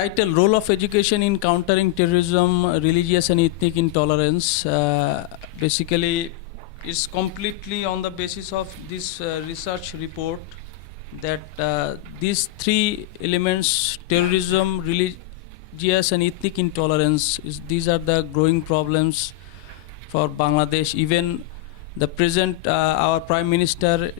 title, Role of Education in Countering Terrorism, Religious and Ethnic Intolerance, basically is completely on the basis of this research report that these three elements, terrorism, religious and ethnic intolerance, these are the growing problems for Bangladesh. Even the present, our Prime Minister,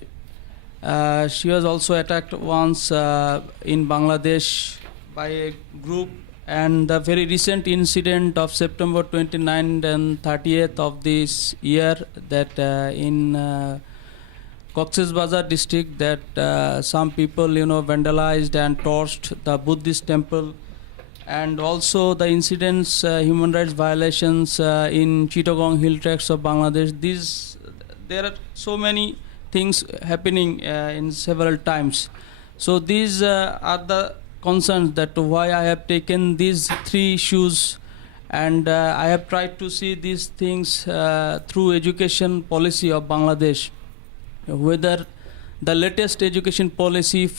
she was also attacked once in Bangladesh by a group, and the very recent incident of September 29th and 30th of this year, that in Cox's Bazar district, that some people vandalized and torched the Buddhist temple, and also the incidents, human rights violations in Chittagong hill tracts of Bangladesh. There are so many things happening in several times. So these are the concerns, that why I have taken these three issues, and I have tried to see these things through education policy of Bangladesh, whether the latest education policy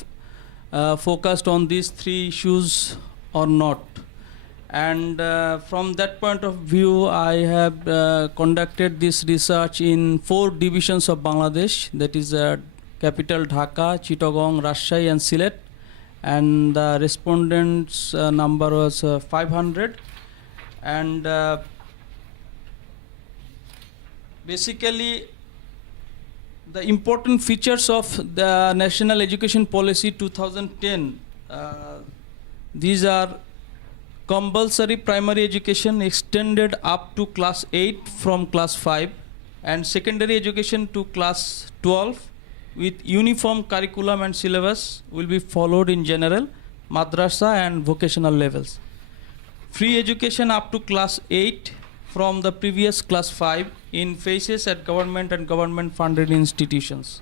focused on these three issues or not. And from that point of view, I have conducted this research in 4 divisions of Bangladesh, that is capital Dhaka, Chittagong, Rajshahi and Sylhet, and the respondents number was 500. And basically the important features of the National Education Policy 2010, these are compulsory primary education extended up to class 8 from class 5, and secondary education to class 12 with uniform curriculum and syllabus will be followed in general, madrasa and vocational levels. Free education up to class 8 from the previous class 5 in phases at government and government funded institutions.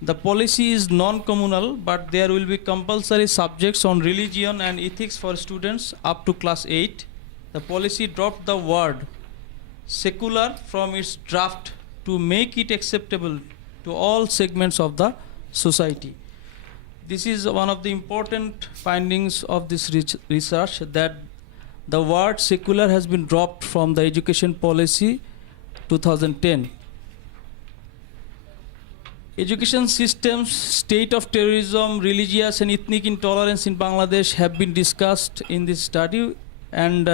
The policy is non-communal, but there will be compulsory subjects on religion and ethics for students up to class 8. The policy dropped the word secular from its draft to make it acceptable to all segments of the society. This is one of the important findings of this research, that the word secular has been dropped from the education policy 2010. Education systems, state of terrorism, religious and ethnic intolerance in Bangladesh have been discussed in this study, and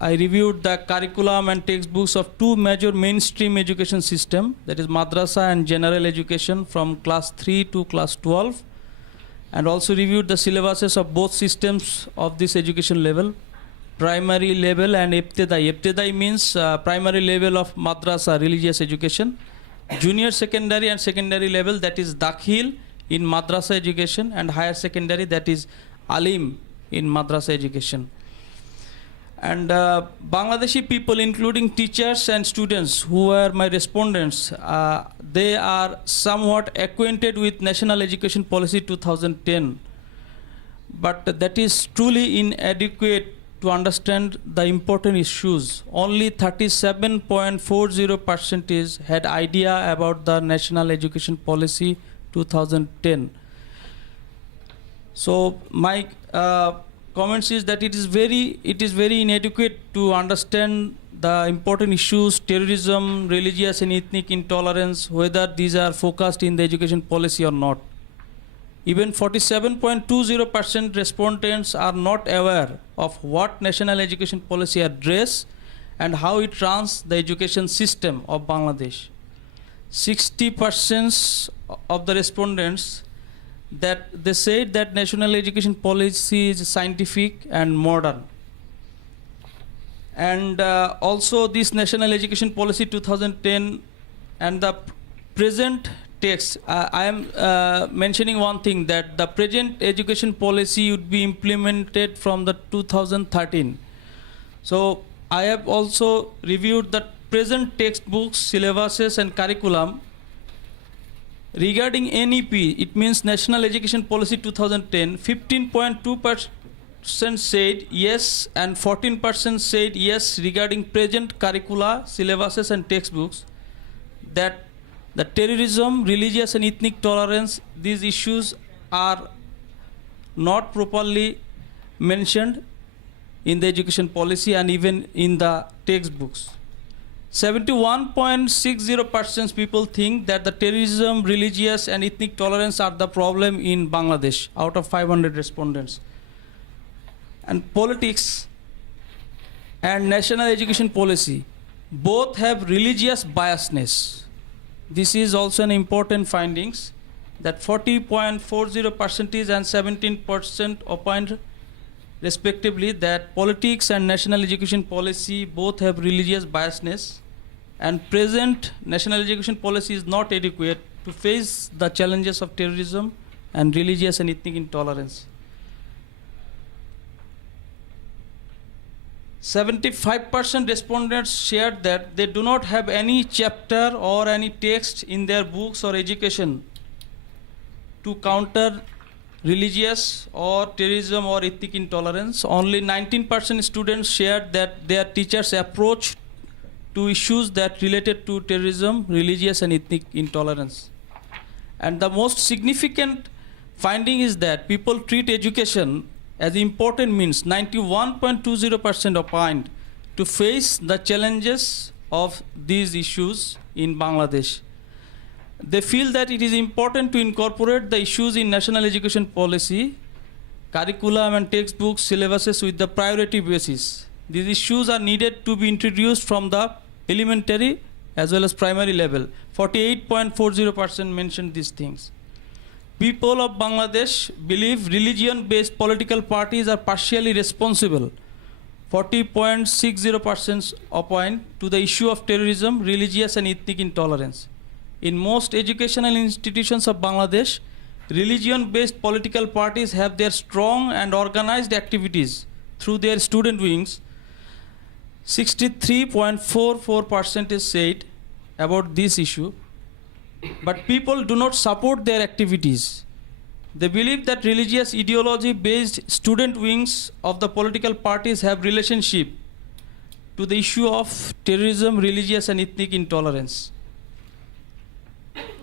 I reviewed the curriculum and textbooks of 2 major mainstream education systems, that is madrasa and general education from class 3 to class 12, and also reviewed the syllabuses of both systems of this education level, primary level and Ibtidai. Ibtidai means primary level of madrasa, religious education. Junior secondary and secondary level, that is Dakhil in madrasa education, and higher secondary, that is Alim in madrasa education. And Bangladeshi people, including teachers and students who were my respondents, they are somewhat acquainted with National Education Policy 2010, but that is truly inadequate to understand the important issues. Only 37.40% had idea about the National Education Policy 2010. So my comments is that it is very inadequate to understand the important issues, terrorism, religious and ethnic intolerance, whether these are focused in the education policy or not. Even 47.20% respondents are not aware of what National Education Policy address and how it runs the education system of Bangladesh. 60% of the respondents, that they said that National Education Policy is scientific and modern. And also this National Education Policy 2010 and the present text, I am mentioning one thing, that the present education policy would be implemented from the 2013. So I have also reviewed the present textbooks, syllabuses and curriculum. Regarding NEP, it means National Education Policy 2010, 15.2% said yes and 14% said yes regarding present curricula, syllabuses and textbooks, that the terrorism, religious and ethnic tolerance, these issues are not properly mentioned in the education policy and even in the textbooks. 71.60% people think that the terrorism, religious and ethnic tolerance are the problem in Bangladesh out of 500 respondents. And politics and national education policy both have religious biasness. This is also an important findings that 40.40% and 17% opined respectively that politics and national education policy both have religious biasness, and present national education policy is not adequate to face the challenges of terrorism and religious and ethnic intolerance. 75% respondents shared that they do not have any chapter or any text in their books or education to counter religious or terrorism or ethnic intolerance. Only 19% students shared that their teachers' approach to issues that related to terrorism, religious and ethnic intolerance. And the most significant finding is that people treat education as important means. 91.20% opined to face the challenges of these issues in Bangladesh. They feel that it is important to incorporate the issues in national education policy, curriculum and textbooks, syllabuses with the priority basis. These issues are needed to be introduced from the elementary as well as primary level. 48.40% mentioned these things. People of Bangladesh believe religion-based political parties are partially responsible. 40.60% opine to the issue of terrorism, religious and ethnic intolerance. In most educational institutions of Bangladesh, religion-based political parties have their strong and organized activities through their student wings. 63.44% is said about this issue, but people do not support their activities. They believe that religious ideology-based student wings of the political parties have relationship to the issue of terrorism, religious and ethnic intolerance.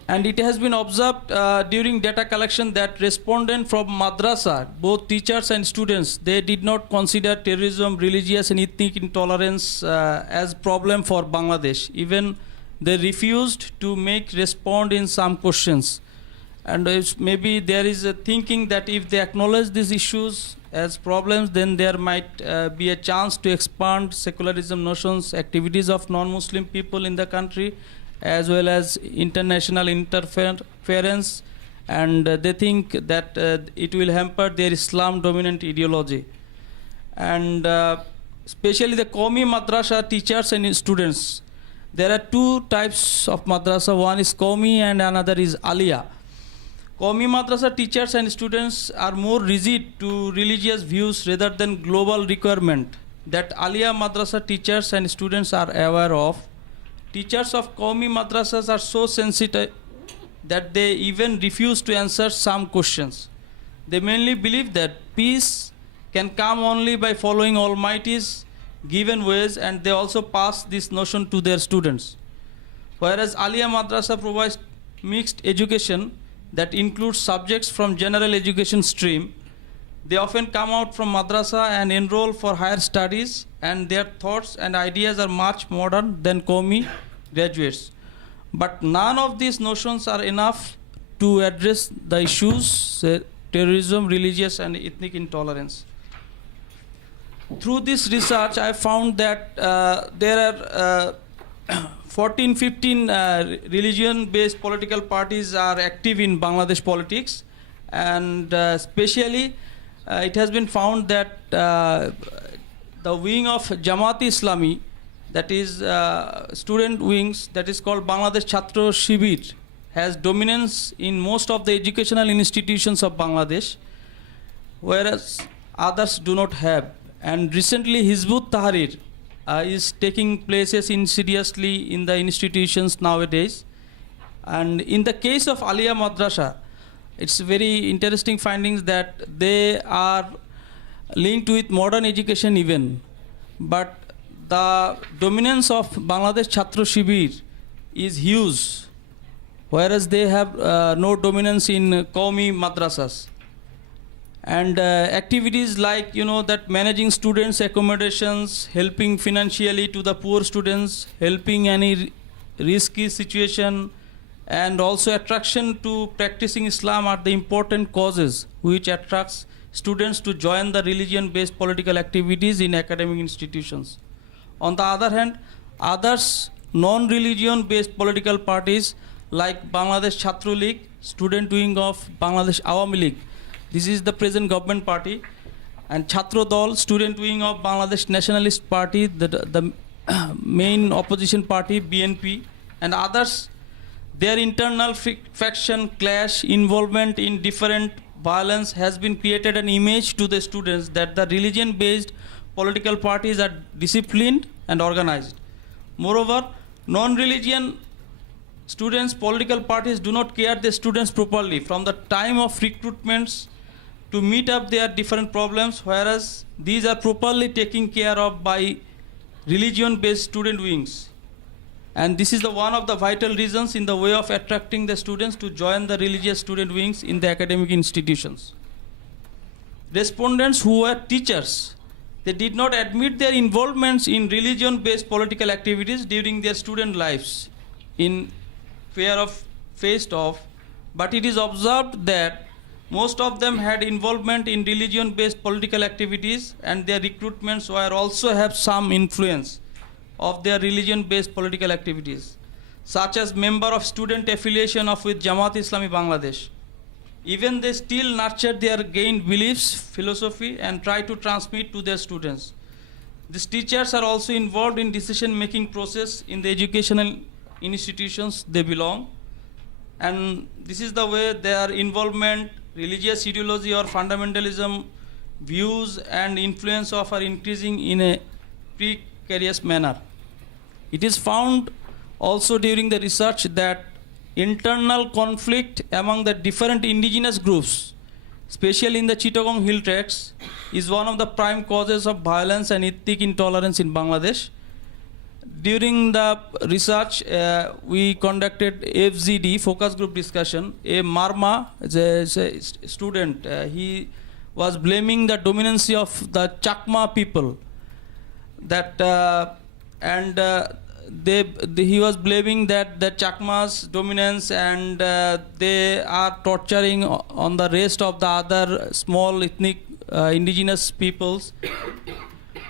And it has been observed during data collection that respondents from madrasa, both teachers and students, they did not consider terrorism, religious and ethnic intolerance as problem for Bangladesh. Even they refused to respond in some questions. And maybe there is a thinking that if they acknowledge these issues as problems, then there might be a chance to expand secularism notions, activities of non-Muslim people in the country, as well as international interference, and they think that it will hamper their Islam dominant ideology. And especially the Qawmi madrasa teachers and students. There are two types of madrasa, one is Qawmi and another is Aliyah. Qawmi madrasa teachers and students are more rigid to religious views rather than global requirement that Aliyah madrasa teachers and students are aware of. Teachers of Qawmi madrasas are so sensitive that they even refuse to answer some questions. They mainly believe that peace can come only by following Almighty's given ways, and they also pass this notion to their students. Whereas Aliyah madrasa provides mixed education that includes subjects from general education stream. They often come out from madrasa and enroll for higher studies, and their thoughts and ideas are much modern than Qawmi graduates. But none of these notions are enough to address the issues, terrorism, religious and ethnic intolerance. Through this research, I found that there are 14-15 religion-based political parties are active in Bangladesh politics, and especially it has been found that the wing of Jamaat-e-Islami, that is student wings, that is called Bangladesh Chhatro Shibir, has dominance in most of the educational institutions of Bangladesh, whereas others do not have. And recently Hizbut Tahrir is taking places insidiously in the institutions nowadays. And in the case of Aliyah Madrasa, it's very interesting findings that they are linked with modern education even. But the dominance of Bangladesh Chhatro Shibir is huge, whereas they have no dominance in Qawmi madrasas. And activities like, that managing students' accommodations, helping financially to the poor students, helping any risky situation, and also attraction to practicing Islam are the important causes which attracts students to join the religion-based political activities in academic institutions. On the other hand, others non-religion based political parties like Bangladesh Chhatro League, student wing of Bangladesh Awami League, this is the present government party, and Chhatro Dal, student wing of Bangladesh Nationalist Party, the main opposition party, BNP, and others, their internal faction clash, involvement in different violence has been created an image to the students that the religion-based political parties are disciplined and organized. Moreover, non-religion students, political parties do not care their students properly from the time of recruitments to meet up their different problems, whereas these are properly taken care of by religion-based student wings. And this is the one of the vital reasons in the way of attracting the students to join the religious student wings in the academic institutions. Respondents who were teachers, they did not admit their involvements in religion-based political activities during their student lives in fear of faced off, but it is observed that most of them had involvement in religion-based political activities, and their recruitments were also have some influence of their religion-based political activities, such as member of student affiliation of with Jamaat Islami Bangladesh. Even they still nurture their gained beliefs, philosophy, and try to transmit to their students. These teachers are also involved in decision-making process in the educational institutions they belong, and this is the way their involvement, religious ideology or fundamentalism, views and influence of are increasing in a precarious manner. It is found also during the research that internal conflict among the different indigenous groups, especially in the Chittagong hill tracts, is one of the prime causes of violence and ethnic intolerance in Bangladesh. During the research, we conducted FGD, focus group discussion. A Marma, is a student, he was blaming the dominancy of the Chakma people, that he was blaming that the Chakmas dominance, and they are torturing on the rest of the other small ethnic indigenous peoples.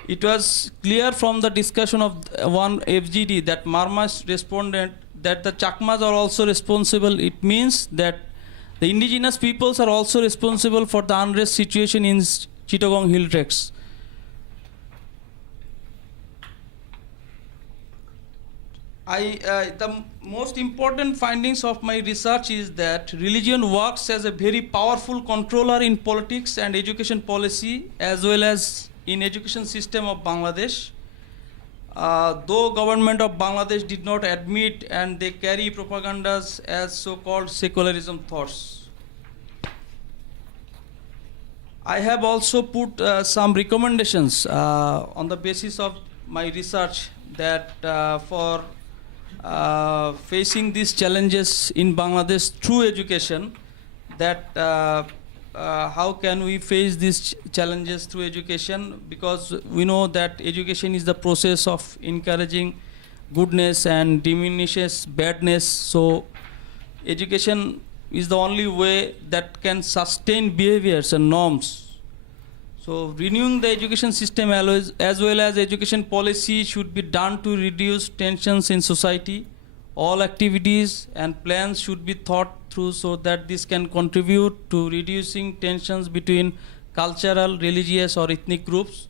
It was clear from the discussion of one FGD that Marmas responded that the Chakmas are also responsible. It means that the indigenous peoples are also responsible for the unrest situation in Chittagong hill tracts. The most important findings of my research is that religion works as a very powerful controller in politics and education policy, as well as in education system of Bangladesh. Though government of Bangladesh did not admit, and they carry propagandas as so-called secularism thoughts. I have also put some recommendations on the basis of my research that for facing these challenges in Bangladesh through education, that how can we face these challenges through education, because we know that education is the process of encouraging goodness and diminishes badness. So education is the only way that can sustain behaviors and norms. So renewing the education system as well as education policy should be done to reduce tensions in society. All activities and plans should be thought through so that this can contribute to reducing tensions between cultural, religious or ethnic groups.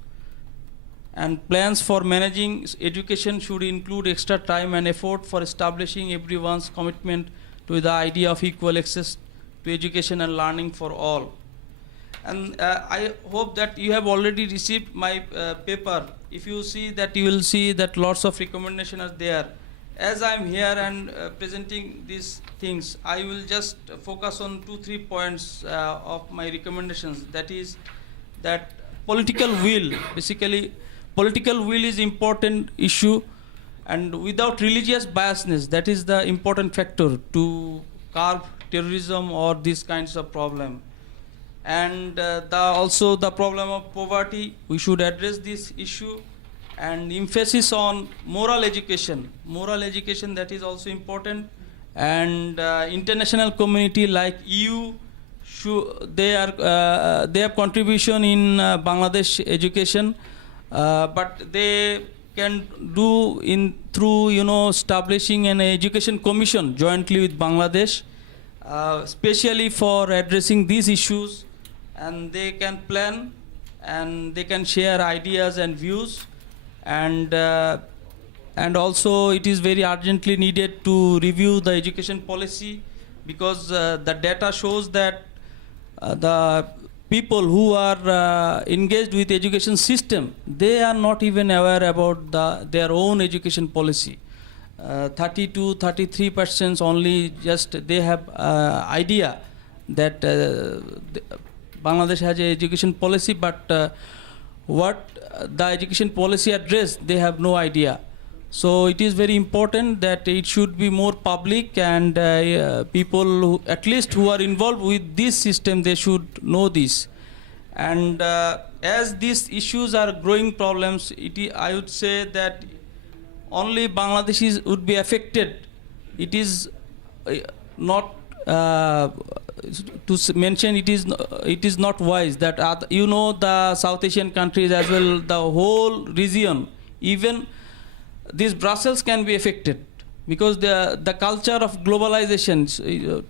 And plans for managing education should include extra time and effort for establishing everyone's commitment to the idea of equal access to education and learning for all. And I hope that you have already received my paper. If you see that, you will see that lots of recommendations are there. As I am here and presenting these things, I will just focus on 2-3 points of my recommendations. That is that political will, basically political will is important issue, and without religious biasness, that is the important factor to curb terrorism or these kinds of problem. And also the problem of poverty, we should address this issue, and emphasis on moral education. Moral education, that is also important. And international community like EU, they have contribution in Bangladesh education, but they can do through establishing an education commission jointly with Bangladesh, especially for addressing these issues, and they can plan and they can share ideas and views. And also it is very urgently needed to review the education policy, because the data shows that the people who are engaged with education system, they are not even aware about their own education policy. 32-33% only, just they have idea that Bangladesh has an education policy, but what the education policy address, they have no idea. So it is very important that it should be more public, and people who, at least who are involved with this system, they should know this. And as these issues are growing problems, I would say that only Bangladeshis would be affected. It is not to mention, it is not wise that the South Asian countries as well, the whole region, even these Brussels can be affected, because the culture of globalization,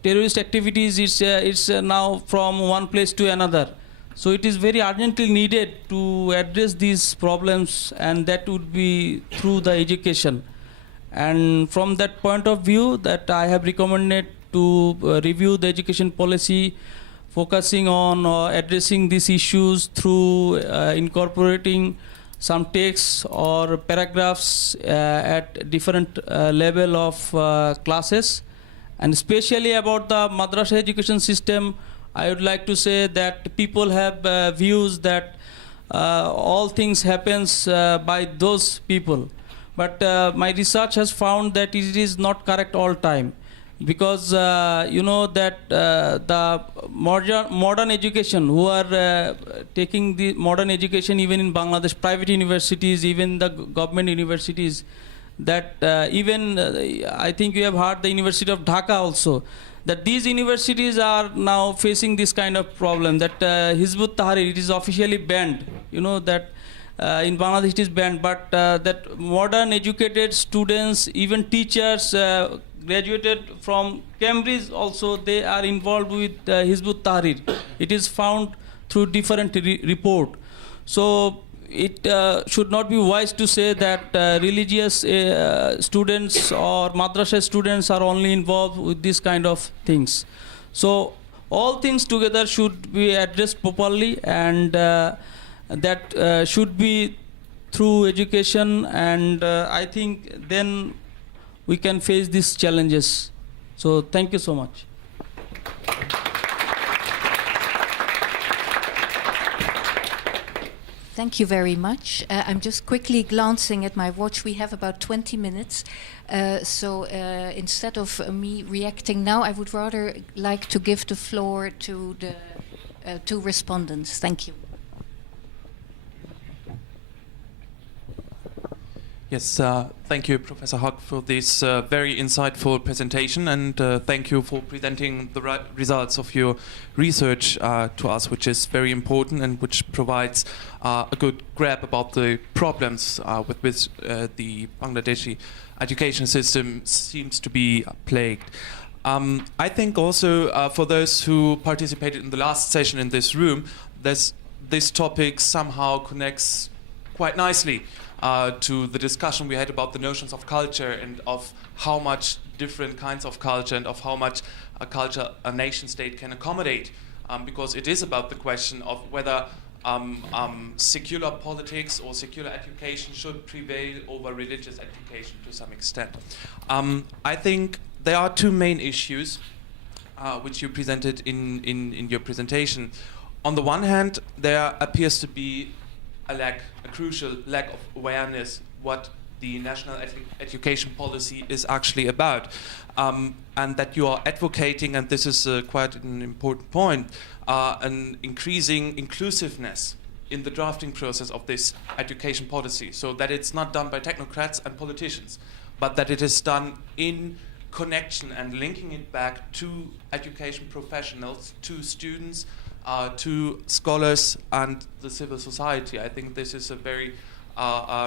terrorist activities, it's now from one place to another. So it is very urgently needed to address these problems, and that would be through the education. And from that point of view, that I have recommended to review the education policy, focusing on addressing these issues through incorporating some texts or paragraphs at different level of classes. And especially about the madrasa education system, I would like to say that people have views that all things happens by those people. But my research has found that it is not correct all time, because that the modern education, who are taking the modern education even in Bangladesh, private universities, even the government universities, that even I think you have heard the University of Dhaka also, that these universities are now facing this kind of problem, that Hizbut Tahrir, it is officially banned, that in Bangladesh it is banned, but that modern educated students, even teachers, graduated from Cambridge also, they are involved with Hizbut Tahrir. It is found through different report. So it should not be wise to say that religious students or madrasa students are only involved with this kind of things. So all things together should be addressed properly, and that should be through education, and I think then we can face these challenges. So thank you so much. Thank you very much. I'm just quickly glancing at my watch. We have about 20 minutes. So instead of me reacting now, I would rather like to give the floor to the two respondents. Thank you. Yes, thank you, Professor Hoque, for this very insightful presentation, and thank you for presenting the results of your research to us, which is very important and which provides a good grab about the problems with which the Bangladeshi education system seems to be plagued. I think also for those who participated in the last session in this room, this topic somehow connects quite nicely to the discussion we had about the notions of culture and of how much different kinds of culture and of how much a culture a nation state can accommodate, because it is about the question of whether secular politics or secular education should prevail over religious education to some extent. I think there are two main issues which you presented in your presentation. On the one hand, there appears to be a crucial lack of awareness what the national education policy is actually about, and that you are advocating, and this is quite an important point, an increasing inclusiveness in the drafting process of this education policy, so that it's not done by technocrats and politicians, but that it is done in connection and linking it back to education professionals, to students, to scholars and the civil society. I think this is a very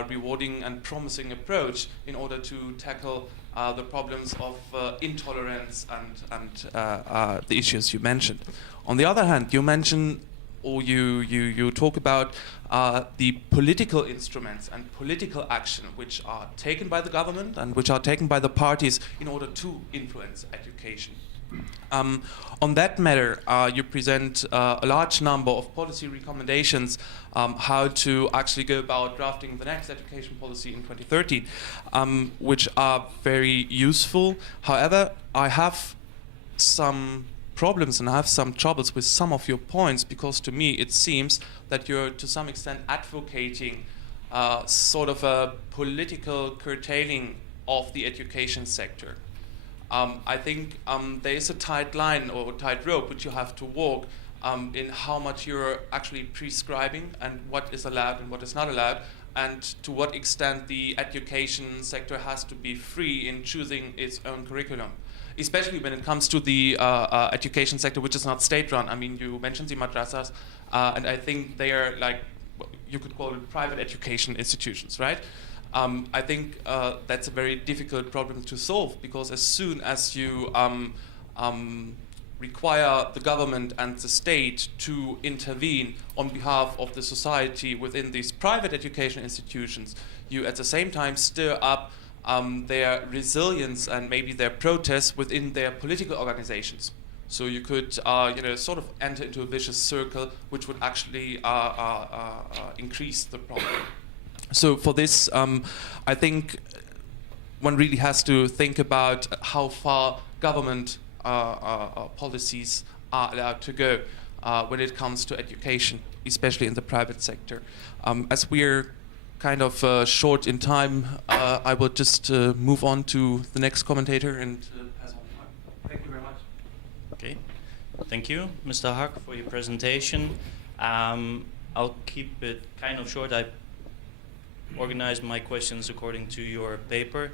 rewarding and promising approach in order to tackle the problems of intolerance and the issues you mentioned. On the other hand, you mention, or you talk about the political instruments and political action which are taken by the government and which are taken by the parties in order to influence education. On that matter, you present a large number of policy recommendations how to actually go about drafting the next education policy in 2013, which are very useful. However, I have some problems and I have some troubles with some of your points, because to me it seems that you're to some extent advocating sort of a political curtailing of the education sector. I think there is a tight line or tight rope which you have to walk in how much you're actually prescribing and what is allowed and what is not allowed, and to what extent the education sector has to be free in choosing its own curriculum, especially when it comes to the education sector which is not state-run. I mean, you mentioned the madrasas, and I think they are like, you could call it private education institutions, right? I think that's a very difficult problem to solve, because as soon as you require the government and the state to intervene on behalf of the society within these private education institutions, you at the same time stir up their resilience and maybe their protests within their political organizations. So you could, sort of enter into a vicious circle, which would actually increase the problem. So for this, I think one really has to think about how far government policies are allowed to go when it comes to education, especially in the private sector. As we're kind of short in time, I will just move on to the next commentator and pass on time. Thank you very much. Okay, thank you, Mr. Hoque, for your presentation. I'll keep it kind of short. I organized my questions according to your paper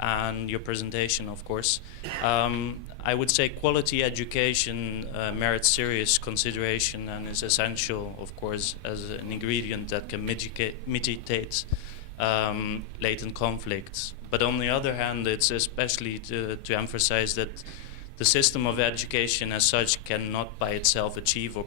and your presentation, of course. I would say quality education merits serious consideration and is essential, of course, as an ingredient that can mitigate latent conflicts. But on the other hand, it's especially to emphasize that the system of education as such cannot by itself achieve or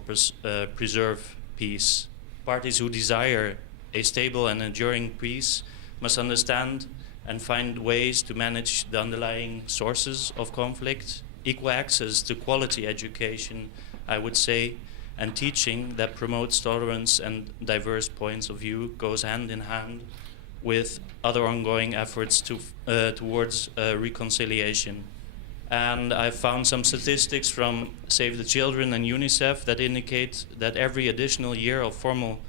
preserve peace. Parties who desire a stable and enduring peace must understand and find ways to manage the underlying sources of conflict. Equal access to quality education, I would say, and teaching that promotes tolerance and diverse points of view goes hand in hand with other ongoing efforts towards reconciliation. And I found some statistics from Save the Children and UNICEF that indicate that every additional year of formal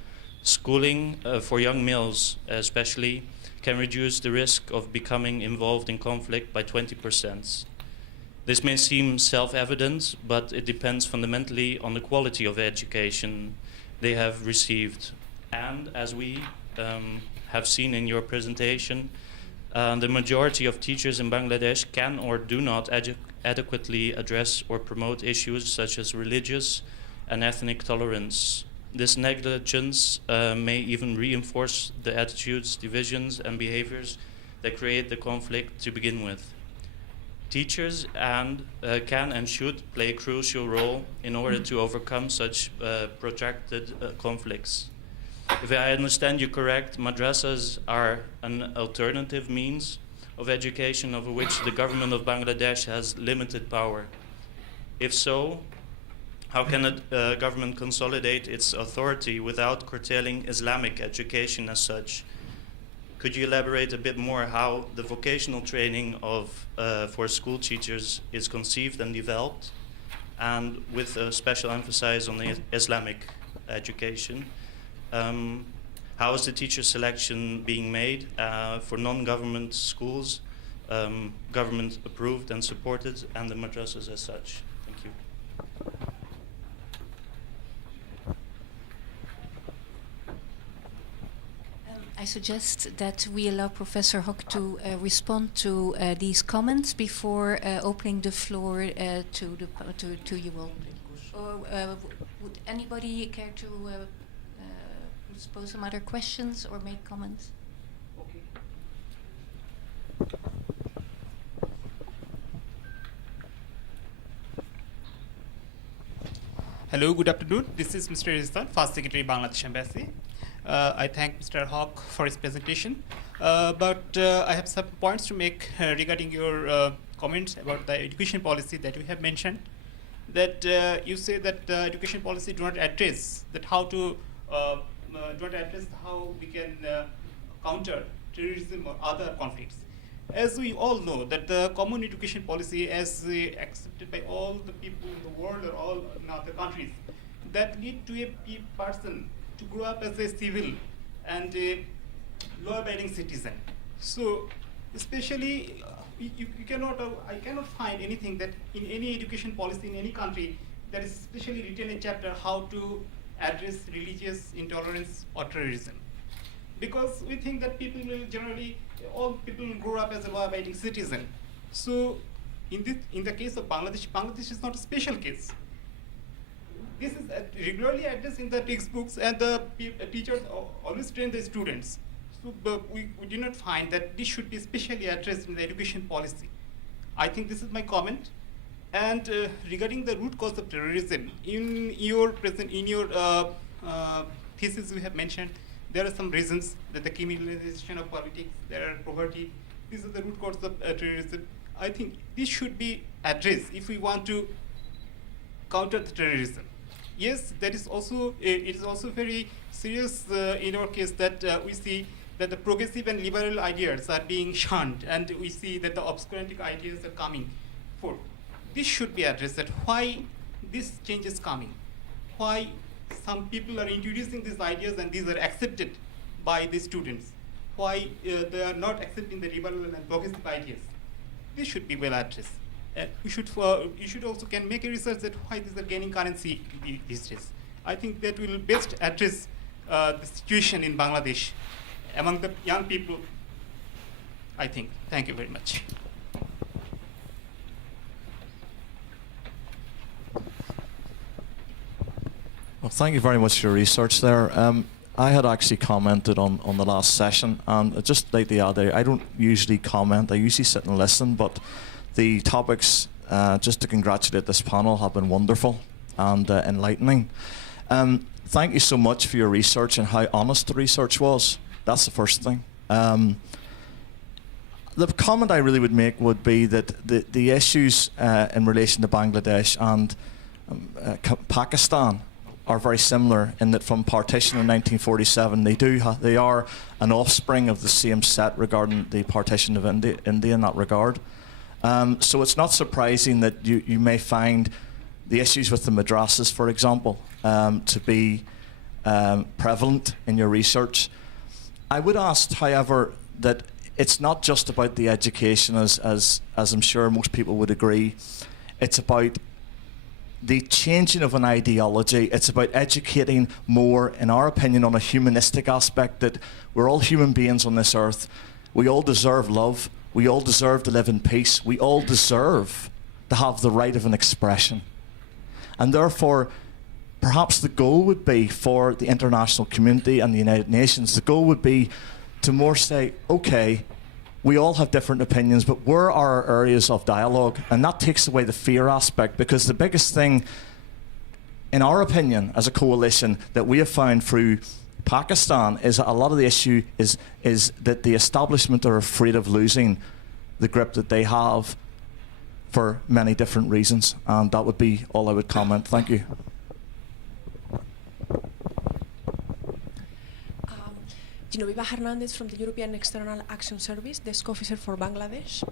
schooling for young males especially can reduce the risk of becoming involved in conflict by 20%. This may seem self-evident, but it depends fundamentally on the quality of education they have received. And as we have seen in your presentation, the majority of teachers in Bangladesh can or do not adequately address or promote issues such as religious and ethnic tolerance. This negligence may even reinforce the attitudes, divisions, and behaviors that create the conflict to begin with. Teachers can and should play a crucial role in order to overcome such protracted conflicts. If I understand you correct, madrasas are an alternative means of education over which the government of Bangladesh has limited power. If so, how can a government consolidate its authority without curtailing Islamic education as such? Could you elaborate a bit more how the vocational training for school teachers is conceived and developed, and with a special emphasis on the Islamic education? How is the teacher selection being made for non-government schools, government approved and supported, and the madrasas as such? Thank you. I suggest that we allow Professor Hoque to respond to these comments before opening the floor to you all. Or would anybody care to pose some other questions or make comments? Hello, good afternoon. This is Mr. Rizwan, First Secretary, Bangladesh Embassy. I thank Mr. Hoque for his presentation. But I have some points to make regarding your comments about the education policy that you have mentioned. That you say that education policy do not address that how to do not address how we can counter terrorism or other conflicts. As we all know that the common education policy, as accepted by all the people in the world or all in other countries, that lead to a person to grow up as a civil and a law-abiding citizen. So, especially, you cannot, I cannot find anything that in any education policy in any country that is especially written a chapter how to address religious intolerance or terrorism. Because we think that people will generally, all people will grow up as a law-abiding citizen. So, in the case of Bangladesh, Bangladesh is not a special case. This is regularly addressed in the textbooks, and the teachers always train the students. So we do not find that this should be specially addressed in the education policy. I think this is my comment. And regarding the root cause of terrorism, in your thesis you have mentioned there are some reasons that the criminalization of politics, there are poverty. These are the root causes of terrorism. I think this should be addressed if we want to counter the terrorism. Yes, that is also it is also very serious in our case that we see that the progressive and liberal ideas are being shunned, and we see that the obscurantic ideas are coming forth. This should be addressed, that why this change is coming, why some people are introducing these ideas and these are accepted by the students, why they are not accepting the liberal and progressive ideas. This should be well addressed. And you should also can make a research that why these are gaining currency these days. I think that will best address the situation in Bangladesh among the young people, I think. Thank you very much. Well, thank you very much for your research there. I had actually commented on the last session, and I'd just like to add there, I don't usually comment, I usually sit and listen, but the topics, just to congratulate this panel, have been wonderful and enlightening. Thank you so much for your research and how honest the research was. That's the first thing. The comment I really would make would be that the issues in relation to Bangladesh and Pakistan are very similar in that from partition in 1947, they are an offspring of the same set regarding the partition of India in that regard. So it's not surprising that you may find the issues with the madrasas, for example, to be prevalent in your research. I would ask, however, that it's not just about the education, as I'm sure most people would agree. It's about the changing of an ideology. It's about educating more, in our opinion, on a humanistic aspect, that we're all human beings on this earth. We all deserve love. We all deserve to live in peace. We all deserve to have the right of an expression. And therefore, perhaps the goal would be for the international community and the United Nations, the goal would be to more say, okay, we all have different opinions, but where are our areas of dialogue? And that takes away the fear aspect, because the biggest thing, in our opinion, as a coalition, that we have found through Pakistan is that a lot of the issue is that the establishment are afraid of losing the grip that they have for many different reasons. And that would be all I would comment. Thank you. Genoveva Hernandez from the European External Action Service, Desk Officer for Bangladesh.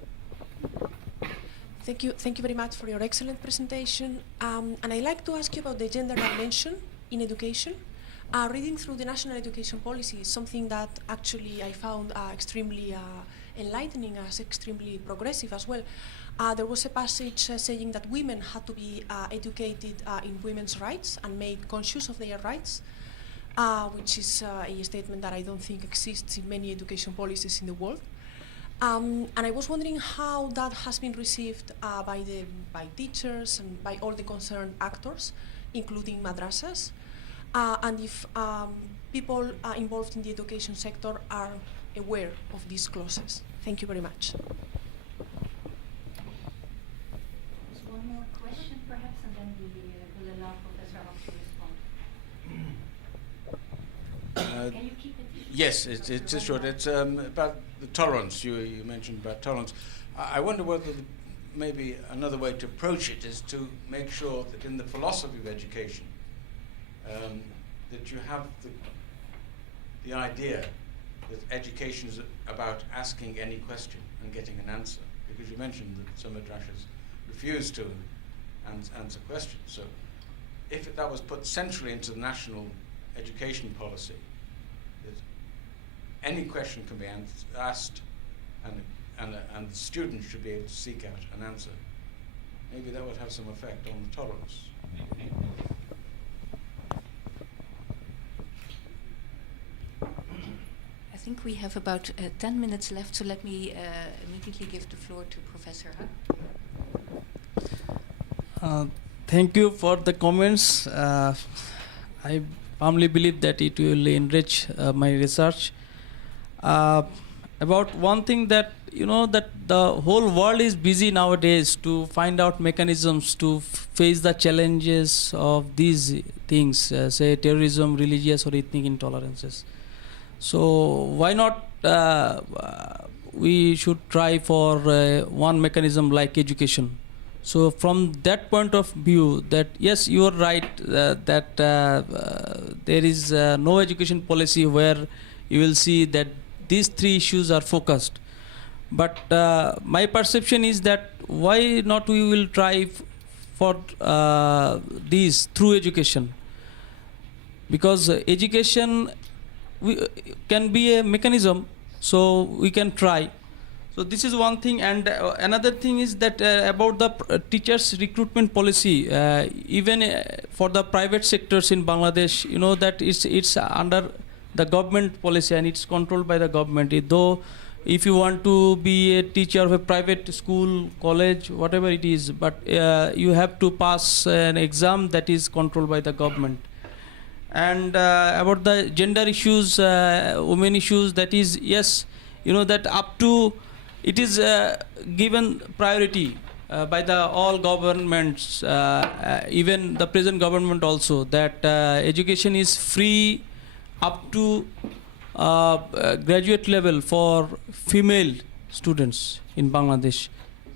Thank you very much for your excellent presentation. And I'd like to ask you about the gender dimension in education. Reading through the national education policy is something that actually I found extremely enlightening, as extremely progressive as well. There was a passage saying that women had to be educated in women's rights and made conscious of their rights, which is a statement that I don't think exists in many education policies in the world. And I was wondering how that has been received by teachers and by all the concerned actors, including madrasas, and if people involved in the education sector are aware of these clauses. Thank you very much. One more question, perhaps, and then we will allow Professor Hoque to respond. Can you keep it? Yes, it's just short. It's about the tolerance. You mentioned about tolerance. I wonder whether maybe another way to approach it is to make sure that in the philosophy of education that you have the idea that education is about asking any question and getting an answer, because you mentioned that some madrasas refuse to answer questions. So if that was put centrally into the national education policy, that any question can be asked and the student should be able to seek out an answer, maybe that would have some effect on the tolerance. I think we have about 10 minutes left, so let me immediately give the floor to Professor Hoque. Thank you for the comments. I firmly believe that it will enrich my research. About one thing that, that the whole world is busy nowadays to find out mechanisms to face the challenges of these things, say terrorism, religious or ethnic intolerances. So why not we should try for one mechanism like education. So from that point of view, that yes, you are right that there is no education policy where you will see that these three issues are focused. But my perception is that why not we will try for these through education, because education can be a mechanism, so we can try. So this is one thing, and another thing is that about the teachers recruitment policy, even for the private sectors in Bangladesh, that it's under the government policy and it's controlled by the government. Though if you want to be a teacher of a private school, college, whatever it is, but you have to pass an exam that is controlled by the government. And about the gender issues, women issues, that is, yes, that up to, it is given priority by the all governments, even the present government also, that education is free up to graduate level for female students in Bangladesh.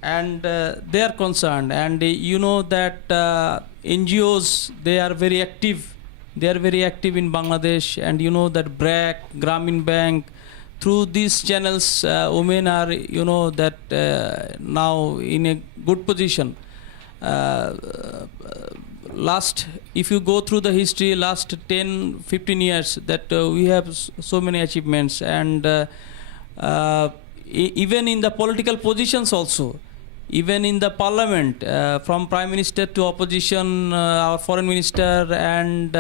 And they are concerned, and that NGOs, they are very active. They are very active in Bangladesh, and that BRAC, Grameen Bank, through these channels, women are, that now in a good position. If you go through the history, last 10, 15 years, that we have so many achievements, and even in the political positions also, even in the parliament, from prime minister to opposition, our foreign minister and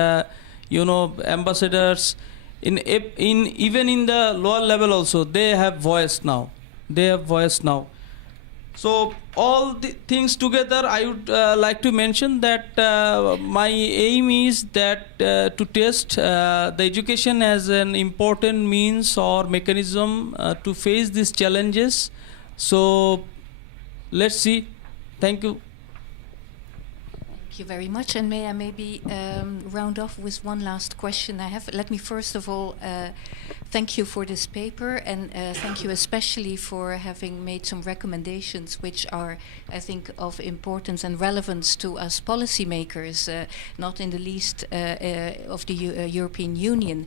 ambassadors, even in the lower level also, they have voice now. So all the things together, I would like to mention that my aim is that to test the education as an important means or mechanism to face these challenges. So let's see. Thank you. Thank you very much. And may I maybe round off with one last question I have. Let me first of all thank you for this paper, and thank you especially for having made some recommendations which are, I think, of importance and relevance to us policymakers, not in the least of the European Union.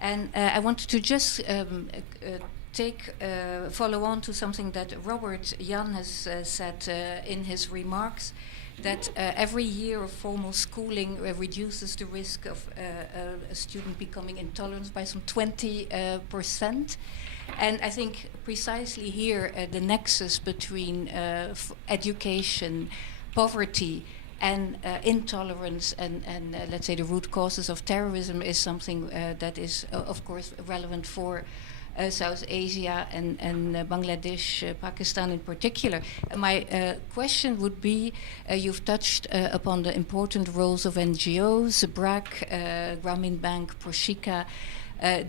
And I wanted to just follow on to something that Robert Jan has said in his remarks, that every year of formal schooling reduces the risk of a student becoming intolerant by some 20%. And I think precisely here the nexus between education, poverty, and intolerance and let's say the root causes of terrorism is something that is of course relevant for South Asia and Bangladesh, Pakistan in particular. My question would be, you've touched upon the important roles of NGOs, BRAC, Grameen Bank, Proshika.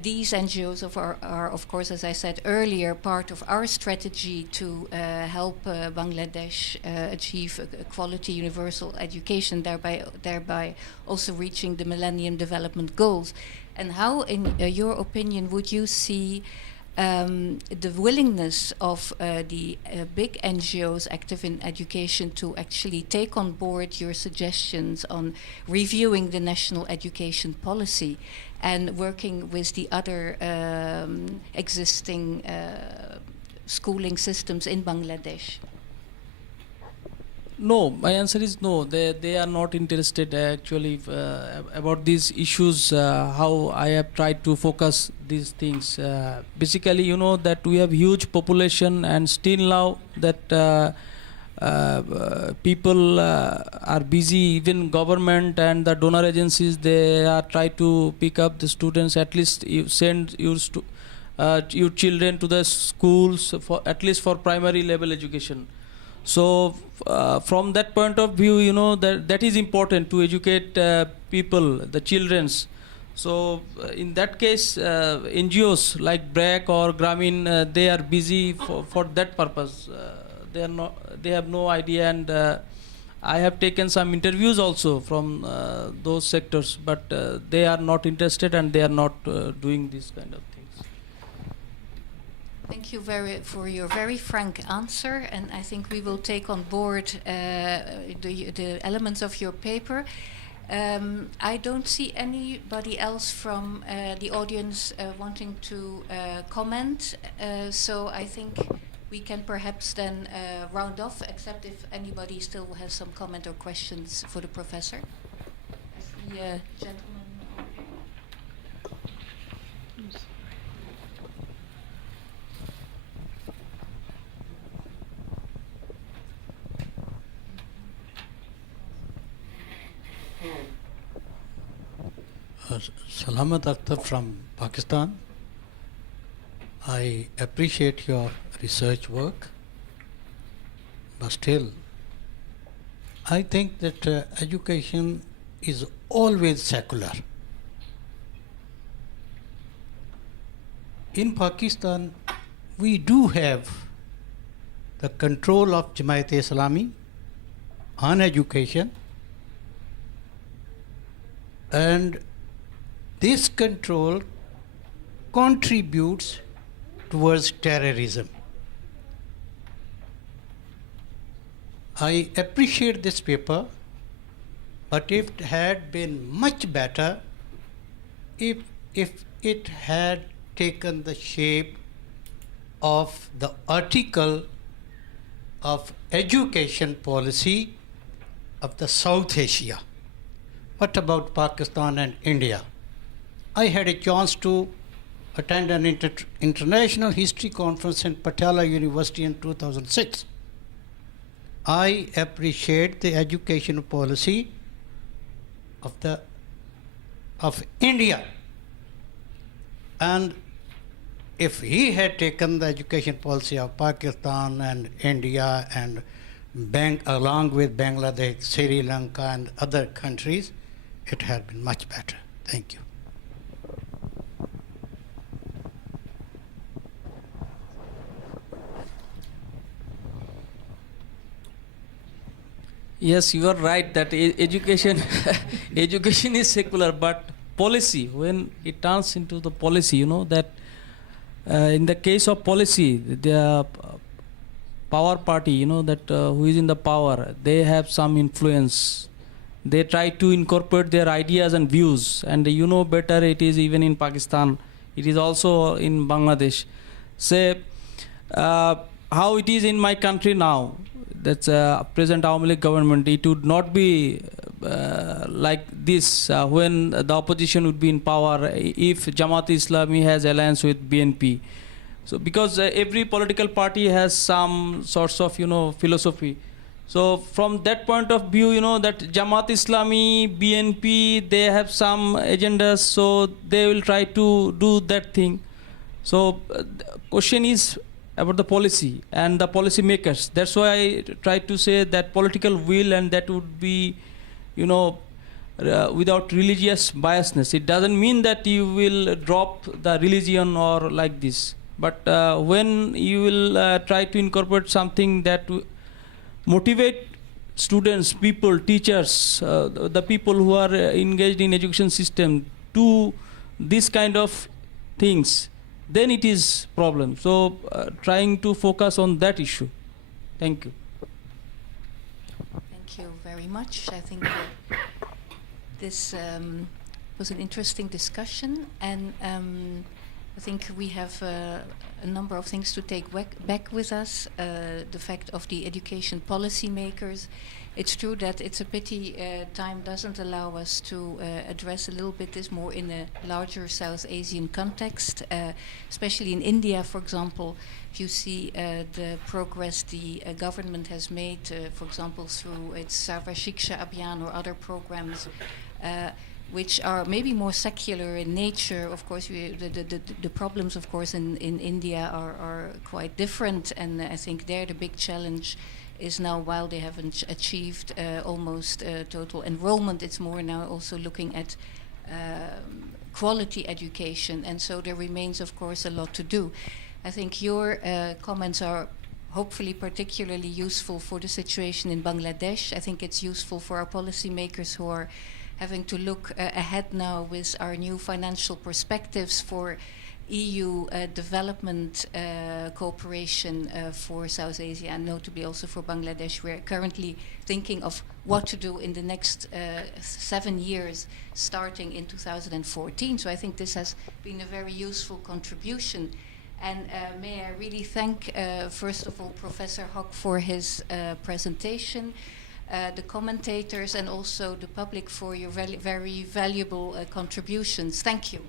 These NGOs are, of course, as I said earlier, part of our strategy to help Bangladesh achieve a quality universal education, thereby also reaching the Millennium Development Goals. And how, in your opinion, would you see the willingness of the big NGOs active in education to actually take on board your suggestions on reviewing the national education policy and working with the other existing schooling systems in Bangladesh? No, my answer is no. They are not interested actually about these issues. How I have tried to focus these things. Basically, you know that we have huge population, and still now that people are busy. Even government and the donor agencies, they are try to pick up the students. At least you send your children to the schools for at least for primary level education. So from that point of view, you know that is important to educate people, the childrens. So in that case, NGOs like BRAC or Grameen, they are busy for that purpose. They have no idea, and I have taken some interviews also from those sectors, but they are not interested and they are not doing this kind of things. Thank you for your very frank answer, and I think we will take on board the elements of your paper. I don't see anybody else from the audience wanting to comment, so I think we can perhaps then round off, except if anybody still has some comment or questions for the professor. I see a gentleman. Salamat Akhtar from Pakistan. I appreciate your research work, but still, I think that education is always secular. In Pakistan, we do have the control of Jamaat-e-Islami on education, and this control contributes towards terrorism. I appreciate this paper, but it had been much better if it had taken the shape of the article of education policy of the South Asia. What about Pakistan and India? I had a chance to attend an international history conference in Patiala University in 2006. I appreciate the education policy of India, and if he had taken the education policy of Pakistan and India and along with Bangladesh, Sri Lanka and other countries, it had been much better. Thank you. Yes, you are right that education education is secular, but policy, when it turns into the policy, you know that in the case of policy, the power party, you know that who is in the power, they have some influence. They try to incorporate their ideas and views, and you know better, it is even in Pakistan, it is also in Bangladesh. Say how it is in my country now. that's present Awami League government, it would not be like this when the opposition would be in power if Jamaat Islami has alliance with BNP. So because every political party has some sorts of philosophy. So from that point of view, that Jamaat Islami, BNP, they have some agendas, so they will try to do that thing. So the question is about the policy and the policy makers. That's why I try to say that political will, and that would be, without religious biasness. It doesn't mean that you will drop the religion or like this. But when you will try to incorporate something that motivate students, people, teachers, the people who are engaged in education system to this kind of things, then it is problem. So trying to focus on that issue. Thank you. Thank you very much. I think this was an interesting discussion, and I think we have a number of things to take back with us. The fact of the education policy makers. It's true that it's a pity time doesn't allow us to address a little bit this more in a larger South Asian context, especially in India, for example. If you see the progress the government has made, for example, through its Sarva Shiksha Abhiyan or other programs, which are maybe more secular in nature. Of course, the problems, of course, in India are quite different, and I think there the big challenge is now, while they haven't achieved almost total enrollment, it's more now also looking at quality education, and so there remains, of course, a lot to do. I think your comments are hopefully particularly useful for the situation in Bangladesh. I think it's useful for our policymakers who are having to look ahead now with our new financial perspectives for EU development cooperation for South Asia, and notably also for Bangladesh. We're currently thinking of what to do in the next 7 years, starting in 2014. So I think this has been a very useful contribution. And may I really thank, first of all, Professor Hoque for his presentation, the commentators, and also the public for your very valuable contributions. Thank you.